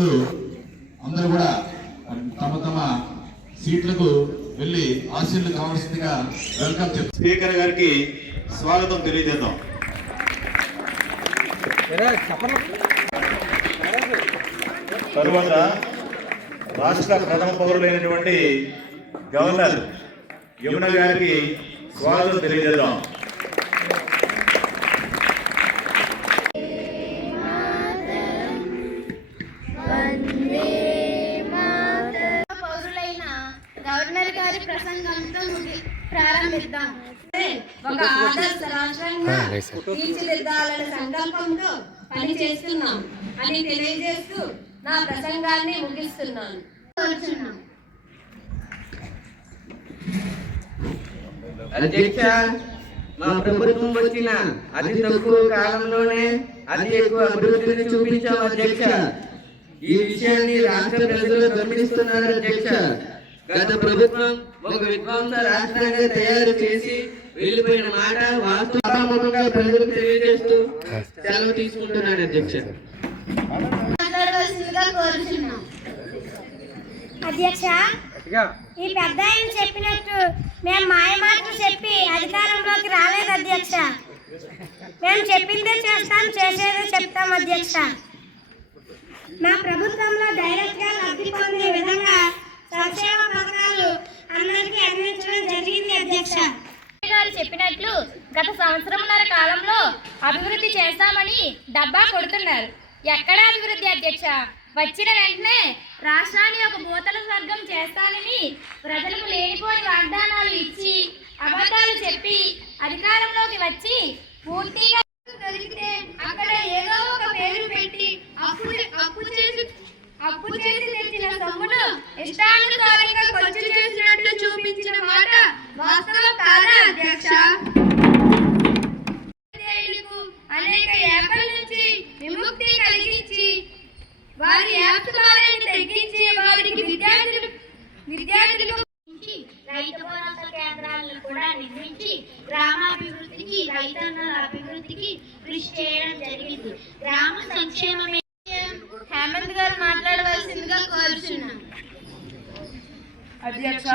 అందరూ కూడా తమ తమ సీట్లకు వెళ్ళి ఆశీర్లు కావాల్సిందిగా వెల్కమ్ చెప్తాం. స్పీకర్ గారికి స్వాగతం తెలియజేద్దాం. తరువాత రాష్ట్ర ప్రథమ పౌరులైనటువంటి గవర్నర్ యమున గారికి స్వాగతం తెలియజేద్దాం. గవర్నర్ గారి ప్రసంగంతో ప్రారంభిద్దాం. ఒక ఆదర్శ రాష్ట్రంగా తీర్చిదిద్దాలనే సంకల్పంతో పని చేస్తున్నాం అని తెలియజేస్తూ నా ప్రసంగాన్ని ముగిస్తున్నాను. అధ్యక్ష, మా ప్రభుత్వం వచ్చిన అతి తక్కువ కాలంలోనే అతి ఎక్కువ అభివృద్ధిని చూపించాం అధ్యక్ష. ఈ విషయాన్ని రాష్ట్ర ప్రజలు గమనిస్తున్నారు అధ్యక్ష. గత ప్రభుత్వం ఒక విధ్వంస రాష్ట్రంగా తయారు చేసి వెళ్ళిపోయిన మాట వాస్తవంగా ప్రజలకు తెలియజేస్తూ సెలవు తీసుకుంటున్నాను అధ్యక్ష. అధ్యక్ష, ఈ పెద్ద ఆయన చెప్పినట్టు మేము మాయమాటలు చెప్పి అధికారంలోకి రాలేదు అధ్యక్ష. మేము చెప్పిందే చేస్తాం, చేసేదే చెప్తాం అధ్యక్ష. మా ప్రభుత్వంలో డైరెక్ట్ గా లబ్ధి పొందే విధంగా సంక్షేమ పథకాలు అందరికీ అందించడం జరిగింది అధ్యక్ష. గారు చెప్పినట్లు గత సంవత్సరంన్నర కాలంలో అభివృద్ధి చేస్తామని డబ్బా కొడుతున్నారు. ఎక్కడ అభివృద్ధి అధ్యక్ష? వచ్చిన వెంటనే రాష్ట్రాన్ని ఒక భూతల స్వర్గం చేస్తానని ప్రజలకు లేనిపోని వాగ్దానాలు ఇచ్చి అబద్ధాలు చెప్పి అధికారంలోకి వచ్చి పూర్తిగా దొరికితే అక్కడ ఏదో ఒక పేరు పెట్టి అప్పు చేసి తెచ్చిన సొమ్మును ఇష్టానుసారంగా ఖర్చు చేసినట్టు చూపించిన మాట వాస్తవం కాదా అధ్యక్ష? అనేక యాప్ల నుంచి విముక్తి కలిగించి వారి యాప్స్ భారాన్ని తగ్గించి వారికి విద్యార్థులకు రైతు భరోసా కేంద్రాలను కూడా నిర్మించి గ్రామాభివృద్ధికి రైతన్నల అభివృద్ధికి కృషి చేయడం జరిగింది. గ్రామ సంక్షేమమే హేమంత్ గారు మాట్లాడవలసిందిగా కోరుచున్నాను. అధ్యక్ష,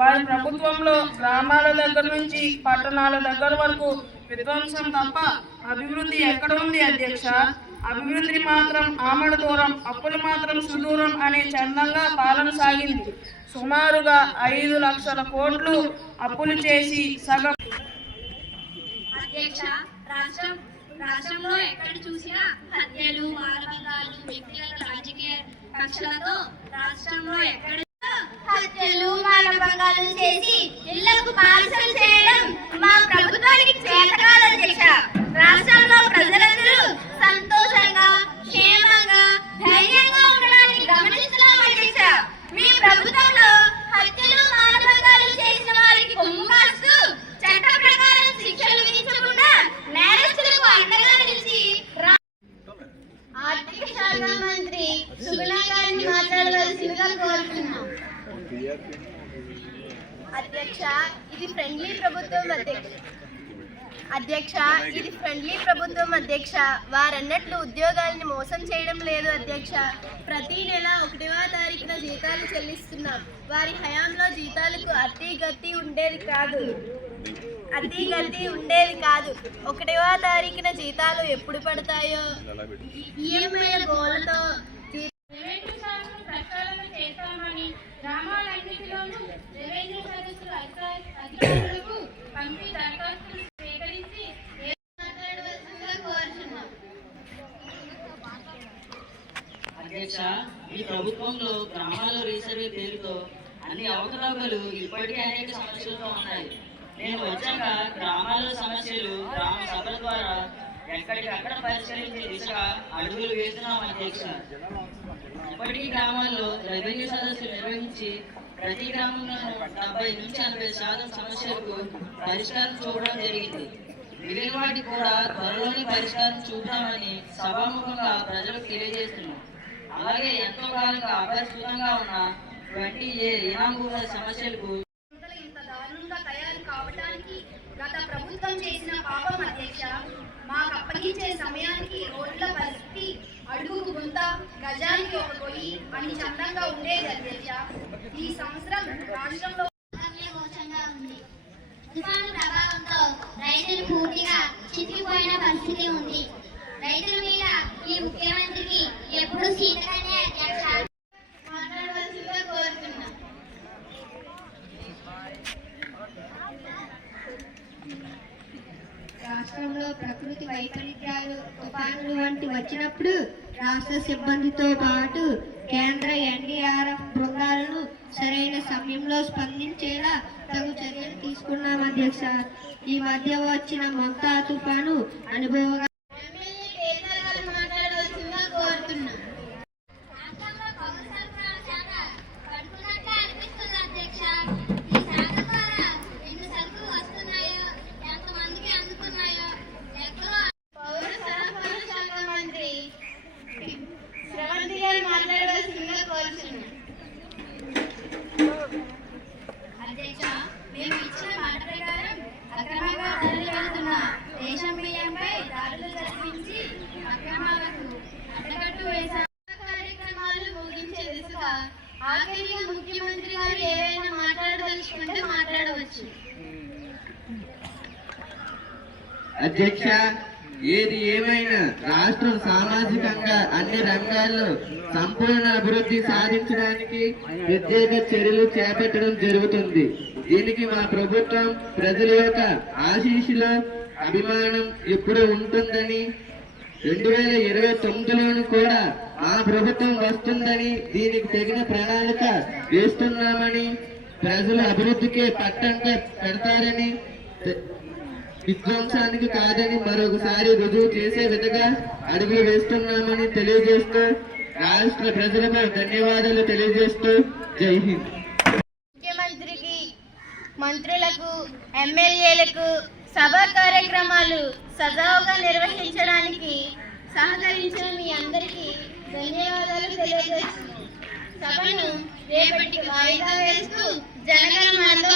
వారి ప్రభుత్వంలో గ్రామాల దగ్గర నుంచి పట్టణాల దగ్గర వరకు విధ్వంసం తప్ప అభివృద్ధి ఎక్కడ ఉంది అధ్యక్ష? అభివృద్ధి మాత్రం ఆమడ దూరం, అప్పులు మాత్రం సుదూరం అనే చందంగా పాలన సాగింది. సుమారుగా 5 లక్షల కోట్లు అప్పులు చేసి సగం. అధ్యక్ష, రాష్ట్రంలో ఎక్కడ చూసినా హత్యలు, మానభంగాలు, వ్యక్తిగత రాజకీయ కక్షలతో రాష్ట్రంలో ఎక్కడ హత్యలు, మానభంగాలు చేసి ఇళ్లకు పార్సల్ చేయడం మా ప్రభుత్వానికి చేతకాదు అధ్యక్ష. రాష్ట్రంలో ప్రజలందరూ సంతోషంగా, క్షేమంగా, ధైర్యంగా ఉండడాన్ని గమనిస్తున్నాం అధ్యక్ష. మీ ప్రభుత్వంలో హత్యలు, మానభంగాలు చేసిన వారికి కొమ్ము కాస్తూ చట్ట ప్రకారం శిక్షలు విధించకుండా నేరస్తులకు అండగా నిలిచి ఆర్థిక శాఖ మంత్రి సుగుణా గారిని మాట్లాడవలసిందిగా కోరుతున్నాం. అధ్యక్ష, ఇది ఫ్రెండ్లీ ప్రభుత్వం అధ్యక్ష. వారన్నట్లు ఉద్యోగాలను మోసం చేయడం లేదు అధ్యక్ష. ప్రతి నెల 1వ తారీఖున జీతాలు చెల్లిస్తున్నాం. వారి హయాంలో జీతాలకు అతి గతి ఉండేది కాదు. 1వ తారీఖున జీతాలు ఎప్పుడు పడతాయో ఈఎంఐల గోలతో గ్రామాలన్నిటిలోనూ రెవెన్యూ సదస్సుల అధికారులకు పంపి దరఖాస్తులు స్వీకరించి అధ్యక్ష, ఈ ప్రభుత్వంలో గ్రామాల రీసర్వే పేరుతో అన్ని అవకతవకలు ఇప్పటికే అనేక సమస్యలతో ఉన్నాయి. నేను వచ్చాక గ్రామాల సమస్యలు గ్రామ సభల ద్వారా ఎక్కడికక్కడ పరిష్కరించే దిశగా అడుగులు వేస్తున్నాం అధ్యక్ష. ఇప్పటికీ గ్రామాల్లో రెవెన్యూ సదస్సులు నిర్వహించి ప్రతి గ్రామంలోనూ 70 నుంచి 80% సమస్యలకు పరిష్కారం చూడడం జరిగింది. మిగిలిన వాటికి కూడా త్వరలోనే పరిష్కారం చూద్దామని సభాముఖంగా ప్రజలకు తెలియజేస్తున్నాం. అలాగే ఎంతో కాలంగా అపరిష్కృతంగా ఉన్న 20A ఇనామూల సమస్యలకు ఇంత దారుణంగా తయారు కావడానికి గత ప్రభుత్వం చేసిన పాపం అధ్యక్ష. మాకు అప్పగించే సమయానికి రోడ్ల పరిస్థితి అడుగుకు గుంత, గజానికి ఒక గొయ్యి అని చందంగా ఉండేది అధ్యక్ష. ఈ సంవత్సరం రాష్ట్రంలో ఉంది. తుఫాను ప్రభావంతో రైతులు పూర్తిగా చిక్కిపోయిన పరిస్థితి ఉంది. రైతుల మీద ఈ ముఖ్యమంత్రికి ఎప్పుడు సీతగానే అధ్యక్ష మాట్లాడవలసిందిగా కోరుతున్నాం. రాష్ట్రంలో ప్రకృతి వైపరీత్యాలు తుఫానులు వంటి వచ్చినప్పుడు రాష్ట్ర సిబ్బందితో పాటు కేంద్ర ఎన్డీఆర్ఎఫ్ బృందాలను సరైన సమయంలో స్పందించేలా తగు చర్యలు తీసుకున్నాం అధ్యక్ష. ఈ మధ్య వచ్చిన మొంతా తుఫాను అనుభవంగా మాట్లాడవలసిందిగా కోరుతున్నాం. అధ్యక్ష, మేము ఇచ్చిన మాట ప్రకారం అక్రమంగా తరలి వెళ్తున్న రేషన్ బియ్యంపై దాడులు జరిపించి అక్రమాలకు అడ్డకట్టు వేసే కార్యక్రమాలు ముగించే దిశగా ఆఖరిగా ముఖ్యమంత్రి గారు ఏవైనా మాట్లాడదలుచుకుంటే మాట్లాడవచ్చు. అధ్యక్ష, ఏది ఏమైనా రాష్ట్రం సామాజికంగా అన్ని రంగాల్లో సంపూర్ణ అభివృద్ధి సాధించడానికి ప్రత్యేక చర్యలు చేపట్టడం జరుగుతుంది. దీనికి మా ప్రభుత్వం ప్రజల యొక్క ఆశీస్సులు అభిమానం ఎప్పుడు ఉంటుందని 2029లోను కూడా మా ప్రభుత్వం వస్తుందని దీనికి తగిన ప్రణాళిక వేస్తున్నామని ప్రజల అభివృద్ధికే పట్టంగా పెడతారని విధ్వంసానికి కాదని మరొకసారి రుజువు చేసే విధంగా అడుగులు వేస్తున్నామని తెలియజేస్తూ రాష్ట్ర ప్రజలకు ధన్యవాదాలు తెలియజేస్తూ జై హింద్. ముఖ్యమంత్రికి, మంత్రులకు, ఎమ్మెల్యేలకు సభా కార్యక్రమాలు సజావుగా నిర్వహించడానికి సహకరించిన మీ అందరికీ ధన్యవాదాలు తెలియజేస్తున్నాం. సభను రేపటికి వాయిదా వేస్తూ జనగణమనతో